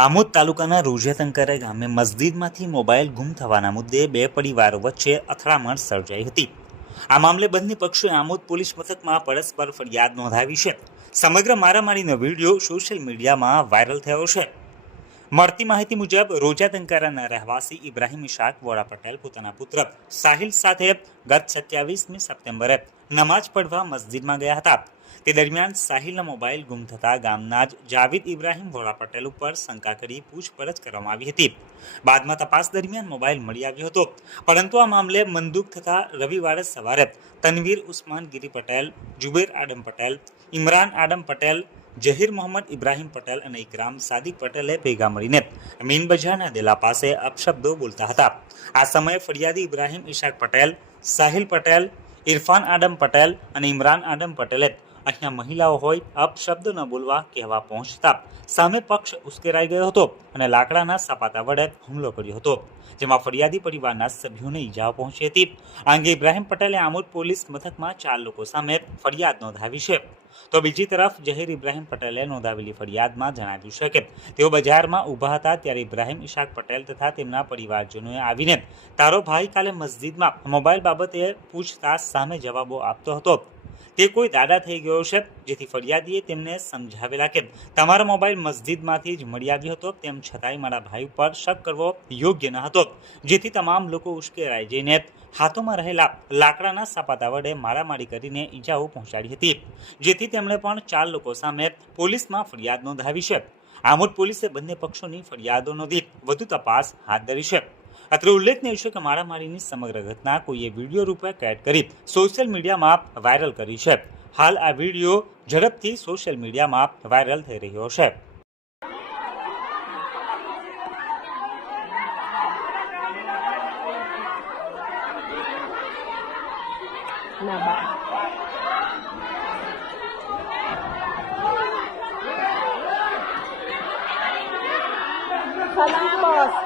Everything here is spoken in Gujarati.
આમોદ તાલુકાના રોજિયાતંકારા ગામે મસ્જિદમાંથી મોબાઈલ ગુમ થવાના મુદ્દે બે પરિવારો વચ્ચે અથડામણ સર્જાઈ હતી। આ મામલે બંને પક્ષોએ આમોદ પોલીસ મથકમાં પરસ્પર ફરિયાદ નોંધાવી છે। સમગ્ર મારામારીનો વિડીયો સોશિયલ મીડિયામાં વાયરલ થયો છે। મળતી માહિતી મુજબ રોજિયાતંકારાના રહેવાસી ઇબ્રાહિમ ઇશાક વોરા પટેલ પોતાના પુત્ર સાહિલ સાથે ગત 27મી સપ્ટેમ્બરે નમાજ પઢવા મસ્જિદમાં ગયા હતા। તે દરમિયાન સાહિલનો મોબાઈલ ગુમ થતાં ગામના જ જાવેદ ઇબ્રાહિમ વોરા પટેલ ઉપર શંકા કરી પૂછપરછ કરવામાં આવી હતી। બાદમાં તપાસ દરમિયાન મોબાઈલ મળી આવ્યો હતો, પરંતુ આ મામલે મનદુખ થતાં રવિવારે સવારે તનવીર ઉસ્માન ગીરી પટેલ, જુબેર આડમ પટેલ, ઇમરાન આડમ પટેલ, જહીર મોહમ્મદ ઇબ્રાહિમ પટેલ અને ઇકરામ સાદિક પટેલે ભેગા મળીને મીન બજારના દેલા પાસે અપશબ્દો બોલતા હતા। આ સમયે ફરિયાદી ઇબ્રાહિમ ઇશાક પટેલ, સાહિલ પટેલ, ઇરફાન આડમ પટેલ અને ઇમરાન આડમ પટેલે અહીંયા મહિલાઓ હોય અપશબ્દ ન બોલવા કહેવા પહોંચતા સામે પક્ષ ઉશ્કેરાઈ ગયો હતો અને લાકડાના સપાટા વડે હુમલો કર્યો હતો, જેમાં ફરિયાદી પરિવારના સભ્યોને ઈજાઓ પહોંચી હતી। આ અંગે ઇબ્રાહિમ પટેલે આમોદ પોલીસ મથકમાં 4 લોકો સામે ફરિયાદ નોંધાવી છે। તો બીજી તરફ જહીર ઇબ્રાહિમ પટેલે નોંધાવેલી ફરિયાદમાં જણાવ્યું છે કે તેઓ બજારમાં ઊભા હતા ત્યારે ઇબ્રાહિમ ઇશાક પટેલ તથા તેમના પરિવારજનોએ આવીને તારો ભાઈ કાલે મસ્જિદમાં મોબાઈલ બાબતે પૂછતાછ સામે જવાબો આપતો હતો, તે કોઈ દાદા થઈ ગયો છે, જેથી ફરિયાદીએ તેમને સમજાવેલા કે તમારો મોબાઈલ મસ્જિદમાંથી જ મળી આવ્યો હતો, તેમ છતાંય મારા ભાઈ ઉપર શક કરવો યોગ્ય ન હતો, જેથી તમામ લોકો ઉશ્કેરાઈ જઈને હાથોમાં રહેલા લાકડાના સપાટા વડે મારામારી કરીને ઈજાઓ પહોંચાડી હતી, જેથી તેમણે પણ 4 લોકો સામે પોલીસમાં ફરિયાદ નોંધાવી છે। આમોદ પોલીસે બંને પક્ષોની ફરિયાદો નોંધી વધુ તપાસ હાથ ધરી છે। અત્રે ઉલ્લેખનીય છે કે મારામારીની સમગ્ર ઘટના કોઈએ વિડીયો રૂપે કેદ કરી સોશિયલ મીડિયામાં વાયરલ કરી છે। હાલ આ વિડીયો ઝડપથી સોશિયલ મીડિયામાં વાયરલ થઈ રહ્યો છે। Salam bos.